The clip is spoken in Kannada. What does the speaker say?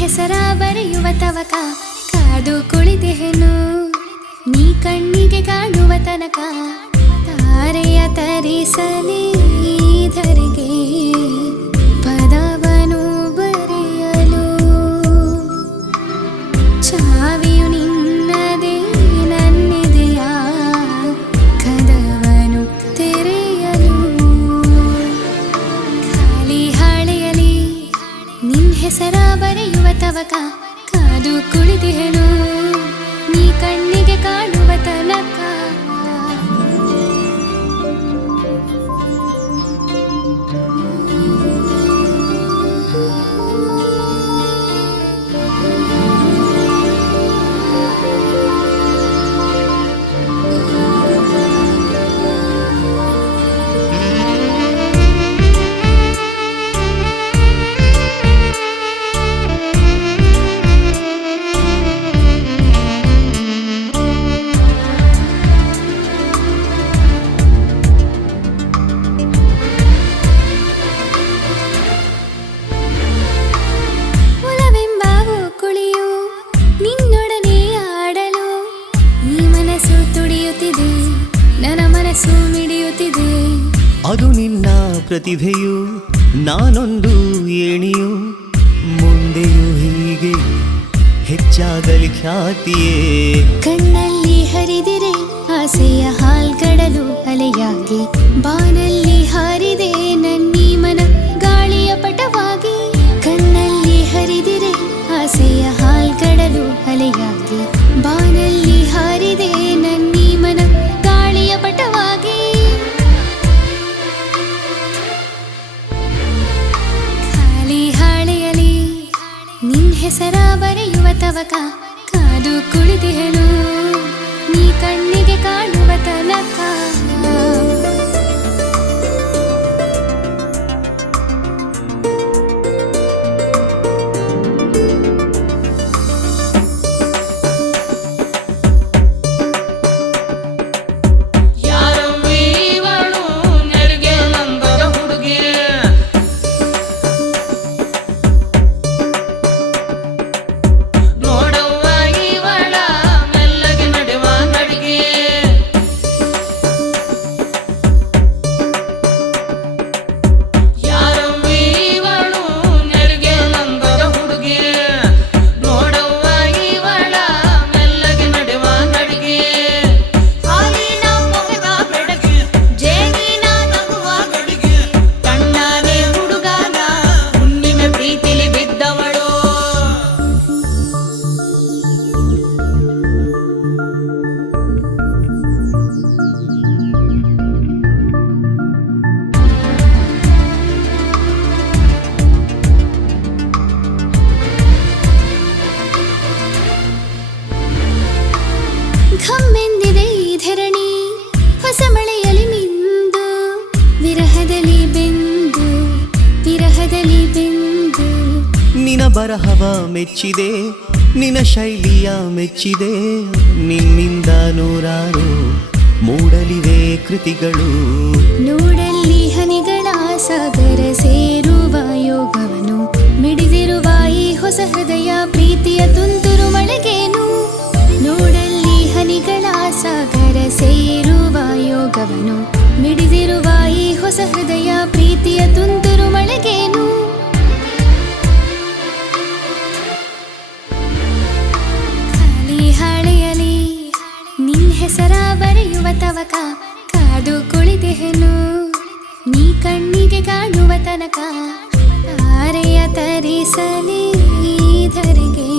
ಹೆಸರ ಬರೆಯುವ ತವಕ ಕಾದು ಕುಳಿತೆಹೆನು ನೀ ಕಣ್ಣಿಗೆ ಕಾಣುವ ತನಕ ತಾರೆಯ ತರಿಸಲಿ ಧರೆಗೆ ಪದವನು ಬರೆಯಲು ಚಾವಿಯು ನಿನ್ನದೇ ನನ್ನಿದೆಯ ಕದವನು ತೆರೆಯಲು ಖಾಲಿ ಹಾಳೆಯಲಿ ನಿನ್ ಹೆಸರ ಬರೆಯುವ ತವಕ ಕಾದು ಕುಳಿತೆಹೆನು ನೀ ಕಣ್ಣಿಗೆ ಕಾಣುವ ತನಕ ಅದು ನಿನ್ನ ಪ್ರತಿಭೆಯು ನಾನೊಂದು ಏಣಿಯು ಮುಂದೆಯೂ ಹೀಗೆ ಹೆಚ್ಚಾಗಲಿ ಖ್ಯಾತಿಯೇ ಕಣ್ಣಲ್ಲಿ ಹರಿದಿರೆ ಆಸೆಯ ಹಾಲ್ಗಡಲು ಅಲೆಯಾಗಿ ಬಾನಲ್ಲಿ ಹಾರಿದೆ ನನ್ನೀ ಮನ ಗಾಳಿಯ ಪಟವಾಗಿ ಕಣ್ಣಲ್ಲಿ ಹರಿದಿರೆ ಆಸೆಯ ಹಾಲ್ಗಡಲು ಅಲೆಯಾಗಿ ಬಾನಲ್ಲಿ ಹಾರಿದೆ ನನ್ನೀ ಮನ ಗಾಳಿಯ ಪಟವಾಗಿ ನಿನ್ ಹೆಸರ ಬರೆಯುವ ತವಕ ಕಾದು ಕುಳಿತೆಹೆನು ನೀ ಕಣ್ಣಿಗೆ ಕಾಣುವ ತನಕ ಘಮ್ಮೆಂದಿದೆ ಈ ಧರಣಿ ಹೊಸ ಮಳೆಯಲ್ಲಿ ಮಿಂದು ವಿರಹದಲ್ಲಿ ಬೆಂದು ನಿನ ಬರಹವ ಮೆಚ್ಚಿದೆ ನಿನ ಶೈಲಿಯ ಮೆಚ್ಚಿದೆ ನಿನ್ನಿಂದ ನೂರಾರು ಮೂಡಲಿವೆ ಕೃತಿಗಳು ನೋಡಲ್ಲಿ ಹನಿಗಳ ಸಾಗರ ಸೇರುವ ಯೋಗವನು ಮಿಡಿದಿರುವ ಈ ಹೊಸ ಹೃದಯ ಪ್ರೀತಿಯ ತುಂತುರು ಮಳೆಗೇನು ನೋಡಲ್ಲಿ ಹನಿಗಳ ಸಾಗರ ಸೇರುವ ಯೋಗವನು ಮಿಡಿದಿರುವ ಈ ಹೊಸ ಹೃದಯ ಪ್ರೀತಿಯ ತುಂತುರು ಮಳೆಗೇನು ಖಾಲಿ ಹಾಳೆಯಲಿ ನಿನ್ ಹೆಸರ ಬರೆಯುವ ತವಕ ಕಾದು ಕುಳಿತೆಹೆನು ನೀ ಕಣ್ಣಿಗೆ ಕಾಣುವ ತನಕ ತಾರೆಯ ತರಿಸಲಿ ಧರೆಗೆ